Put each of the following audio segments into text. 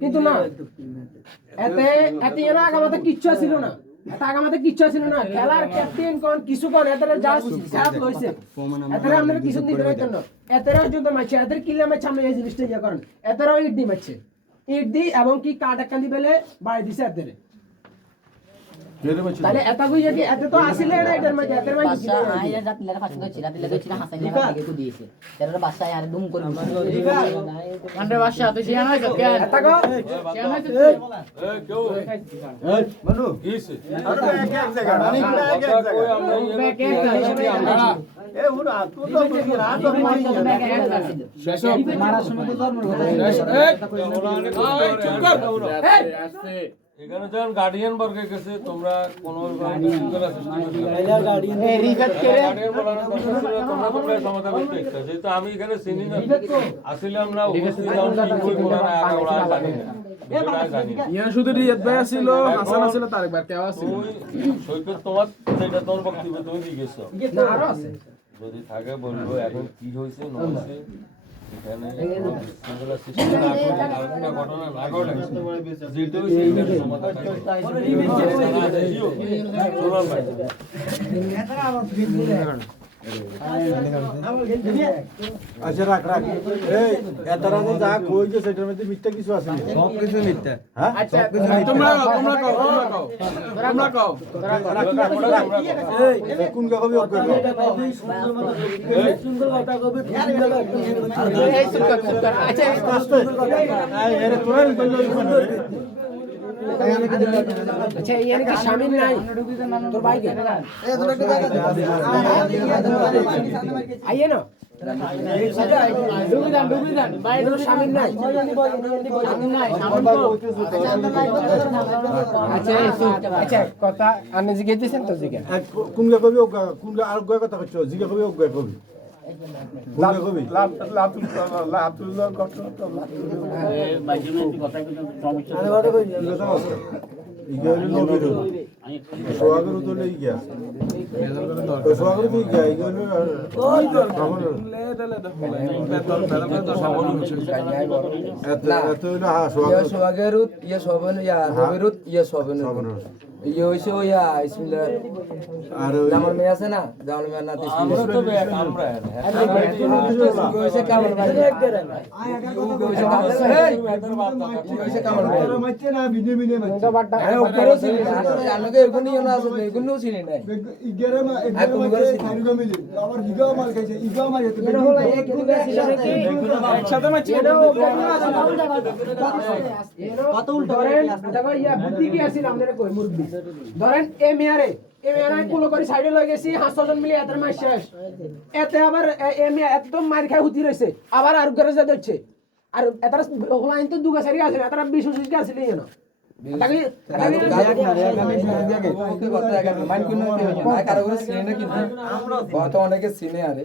কিন্তু না কিচ্ছু ছিল না, আমাদের কিচ্ছু ছিল না। খেলার ক্যাপ্টেন কোন কিছু কোন এদের জাস্ট সাপ লইছে, এদের আমরা কিছু দিতে পারতেন না। এদের যদি ম্যাচ এদের কিলে ম্যাচ আমরা এই জিনিসটা ইয়া করেন, এদেরও ইট দি ম্যাচ ইট দি এবং কি কাট কান্দি বেলে বাড়ি দিছে এদের। তাহলে এটা কই যদি এত তো আসলে না এদের মধ্যে এদের মধ্যে আইয়া যা প্লেয়ার ফাঁসি দিছিল হাসান লাগে তো দিয়েছে এর বাসায় আর দুম করে মানে বাসা তো জিয়া নাই তো কেন এটা গো জিয়া নাই তো এ কেউ এই মানু কিছে আর এক জায়গা মানে এক জায়গা কই আমরা এ হুন তো তো রাত তো মারি শেষ মারার সময় তো ধর্ম এই এখানে যখন গার্ডিয়ান বর্গে গেছে তোমরা কোন বিশৃঙ্খলা সৃষ্টি করতে গার্ডিয়ান এই রিফেট করে গার্ডিয়ান বলানো তোমরা সমাধান করতে ইচ্ছা যেহেতু আমি এখানে চিনি না আসলে আমরা উপস্থিত নাম কি করা না আগা জানি না ইয়া শুধু রিয়াদ ভাই ছিল হাসান ছিল তারেক ভাই কেউ আছে সৈকত তোমার সেটা তোমার বক্তব্য তুমি দিয়ে গেছো না আরো আছে যদি থাকে বলবো এখন কি হইছে না হইছে এখানে বিশৃঙ্খলা সৃষ্টি না করে আলোচনা ঘটনা না ঘটে যেটা হইছে এর সমাধান আচ্ছা রাখ রাখ এই এতারা যে যা কই যে সেটার মধ্যে মিথ্যা কিছু আছে সব কিছু মিথ্যা হ্যাঁ আচ্ছা তোমরা কও এই কোন কা কবি অজ্ঞ এই সুন্দর কথা কবি এই সুন্দর আচ্ছা এই এর তোরা अच्छा यानी कि शामिल नहीं तो भाई के आइए ना डूबीदान भाई तो शामिल नहीं अच्छा কথা আনে জিজ্ঞেসেন তো জিজ্ঞেস কোনগা কবি কোনগা আর গয় কথা কইছো জিজ্ঞা কবি অজ্ঞ কবি লাভ কবি লাভ কথা তো মাইজিমেন্ট কথা সমস্যা আরে বড় কই ইগেলে নবীর সোয়াগের উতলে ইগা তো সোয়াগের কি ইগা ইগেলে ওই তো লে দলে বেতন বেলা তো সাবন এত হলো হ্যাঁ সোয়াগের ইয়া সবন ইয়া নবীরুত ইয়া সবন ইয়ে হইছে ওয়া ইসমিল্লাহ আর জামাল মে আছে না জামাল মে নাতে আমরা তো আমরা হইছে কামাল ভাই হইছে কামাল ভাই মাইছে না বিনে বিনে মাইছে বাটটা ওপরে ছিল আনকে এগুনি না আছে এগুনি ছিল না ইগেরে মা এগেরে খাইগো মিলি আবার হিগো মাল খাইছে ইগো মাল এত এটা হলো এক দিকে ছিল কি একসাথে মাইছে কত উল্টো ধরেন দেখো ইয়া বুদ্ধি কি আছিল আমাদের কই মুরগি ধরেন এ মেয়ারে কুলো করে সাইডে লই গেছি 500 জন মিলে এত মাস শেষ এতে আবার এ মেয়া একদম মার খাই হুতি রইছে আবার আর ঘরে যা দিচ্ছে আর এতারা হলাইন তো দুগা সারি আছে এতারা 20 25 কে আছিল না তাকে ওকে কথা আগে মাইন কোন না কারো করে সিনে না কিন্তু আমরা কত অনেকে সিনে আরে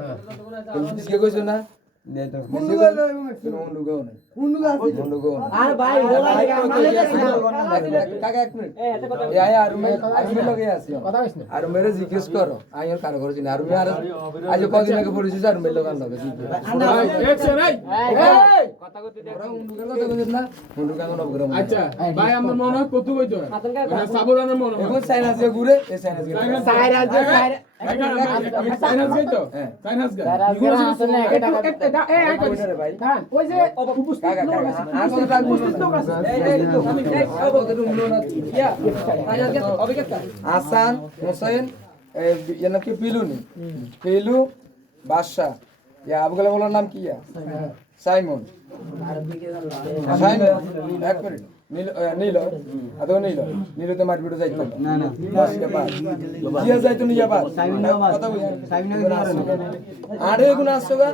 কি কইছো না আর ভাই কাকা এক মিনিট আর লগে আছি কথা কইছ না আর মেরে জিজ্ঞেস করো আমি আর কারো করছি না আর আমি আর আজ কদিন আগে পড়েছি আর মেরে লগান লগে কথা কইতে কথা কইছ না মুন্ডু কাঙ্গ নব করে আচ্ছা ভাই আমার মনে হয় কত কইতো সাবুরানের মনে হয় এখন সাইনাস যে ঘুরে এই সাইনাস গে সাইরাজ সাইনাস গাইতো সাইনাস গাই আসলে এটা এই কইছে ভাই হ্যাঁ ওই যে উপস্থিত লোক আছে উপস্থিত লোক আছে আসান হোসেন ये नाम के पीलू नहीं पीलू बादशाह ये आप गले बोला नाम किया साइमन साइमन एक मिनट नीलो अदो नीलो नीलो तो मार वीडियो जाइतो ना ना बस के बाद किया जाइतो नहीं बात साइमन पता हुआ साइमन आड़े गुना आसोगा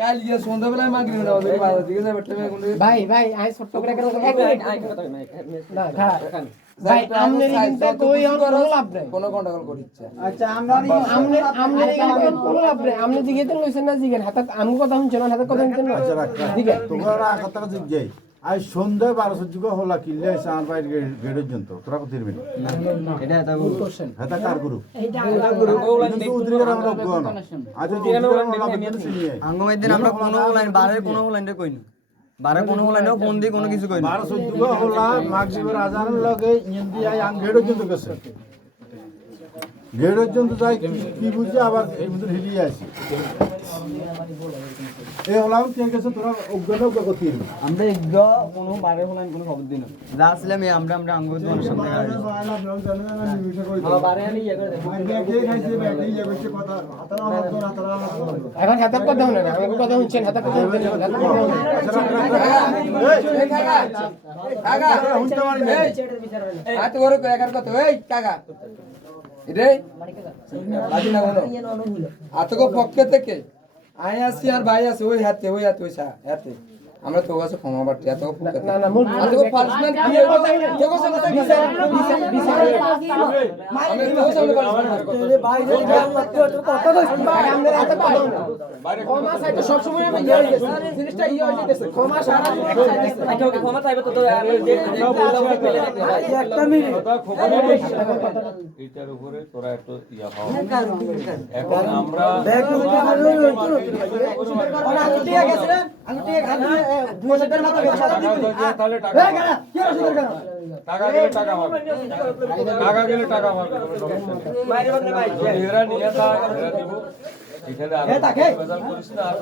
কাল গিয়ে সন্ধ্যাবেলায় মাগরি না ওদের বাবা দিকে যায় বেটা মে ভাই ভাই আই ছোট করে এক মিনিট না খা ভাই আমনের কিন্তু কই আর কোনো লাভ নাই। কোনো গন্ডগোল করিচ্ছে আচ্ছা আমরা আমনের এখানে কোনো লাভ নাই। আমনে দিকে তো লইছেন না জিগেন হাতে আমগো কথা শুনছেন না হাতে কথা শুনছেন না আচ্ছা রাখ তোমরা কথা জিজ্ঞাই আজ সন্ধ্যায় 1200 যুগ হলা কিল্লে আছে আমার বাইরে গেড়ের জন্য তোরা কত দিবি এটা এটা কোশ্চেন এটা কার গ্রুপ কিন্তু উদ্রিগার আমরা গণ আজ উদ্রিগার আমরা বেতন শুনি আঙ্গমাইদিন আমরা কোনো লাইন বারের কোনো লাইনটা কইনি বারে কোনো লাইনও ফোন দিয়ে কোনো কিছু কইনি 1200 যুগ হলা মাগরিবের আজানের লগে ইন্দি আই আং গেড়ের জন্য গেছে গেড়ের জন্য যাই কি বুঝে আবার এই ভিতর হিলিয়ে আসি এই হলাম কে গেছে তোরা অজ্ঞান করতে আমরা ইগ্র কোনো বারে লাইন কোনো খবর দিই না যা আসলে আমরা আঙ্গুর দোকানের সামনে গাড়ি এখন হাতে কথা শুনেন না আমগো কথা শুনছেন হাতে কথা শুনছেন না হাতে কথা শুনছেন হাত করে একার কথা এই কাকা রে বাজি না কোনো আতগো পক্ষে থেকে আয় আসি আর ভাই আছে ওই হাতে ওই হাতে আমরা তো কাছে ক্ষমা পাচ্ছি এত পক্ষে না না মূল আতগো পার্সোনাল কি হলো তোকে সামনে আমি তোকে সামনে ভাই কথা কইছেন ভাই আমনের হাতে পাবো না ক্ষমা চাইতে সব সময় আমি ইয়ে হয়ে গেছে জিনিসটা ইয়ে হয়ে গেছে ক্ষমা সারা দিন আচ্ছা ওকে ক্ষমা চাইবে তো একটা মিনিট এইটার উপরে তোরা একটু ইয়া পাও এখন আমরা তাহলে টাকা গেলে টাকা মারবে টাকা গেলে টাকা মারবে যদি এরা নিয়ে থাকে এরা দিব এখানে আর বেজাল করিস না আর